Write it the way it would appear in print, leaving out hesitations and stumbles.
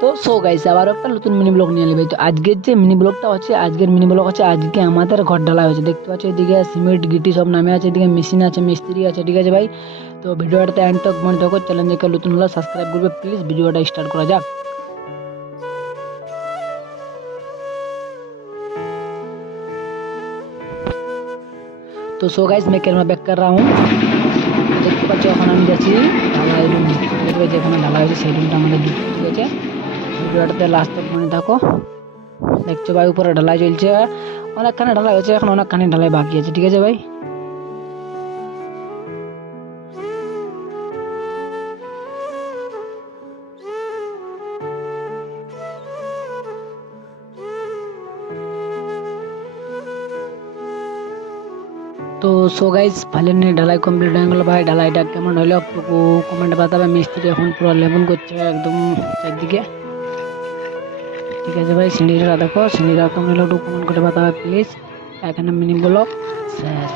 তো so guys আবার একটা নতুন মিনি ব্লগ নিয়ে এলি ভাই। তো আজকের যে মিনি ব্লগটা হচ্ছে, আজকের মিনি ব্লগ হচ্ছে আজকে আমাদের ঘর ঢালাই হয়েছে। দেখতে পাচ্ছ এদিকে সিমেন্ট গিটি সব নামে আছে, এদিকে মেশিন আছে, মিস্ত্রি আছে, ঠিক আছে ভাই। তো ভিডিওটাতে এন্ড তক মনে থাকো, চ্যানেলকে নতুন হলে সাবস্ক্রাইব করবে প্লিজ। ভিডিওটা স্টার্ট করা যাক। তো सो गाइस मैं कैमरा बैक कर रहा हूँ। দেখতে পাচ্ছ এখন আমি যাচ্ছি ঢালাই রুম। দেখবে যেখানে ঢালাই হয়েছে সেই রুমটা আমাদের ঢুকতে, ঠিক আছে। ভিডিওটাতে লাস্ট তক মনে থাকো। দেখছো ভাই উপরে ঢালাই চলছে, অনেকখানি ঢালাই হয়েছে, এখন অনেকখানি ঢালাই বাকি আছে, ঠিক আছে ভাই। তো সো গাইস ফাইনালি ঢালাই কমপ্লিট হয়ে গেল ভাই। ঢালাইটা কেমন হলো একটু কমেন্টে বাতাবে। মিস্ত্রি এখন পুরো লেবন করছে একদম চারদিকে, ঠিক আছে ভাই। সিঁড়িটা দেখো, সিঁড়িটা কেমন হলো একটু কমেন্ট করে বাতাবে প্লিজ। এখানে মিনি ব্লগ শেষ।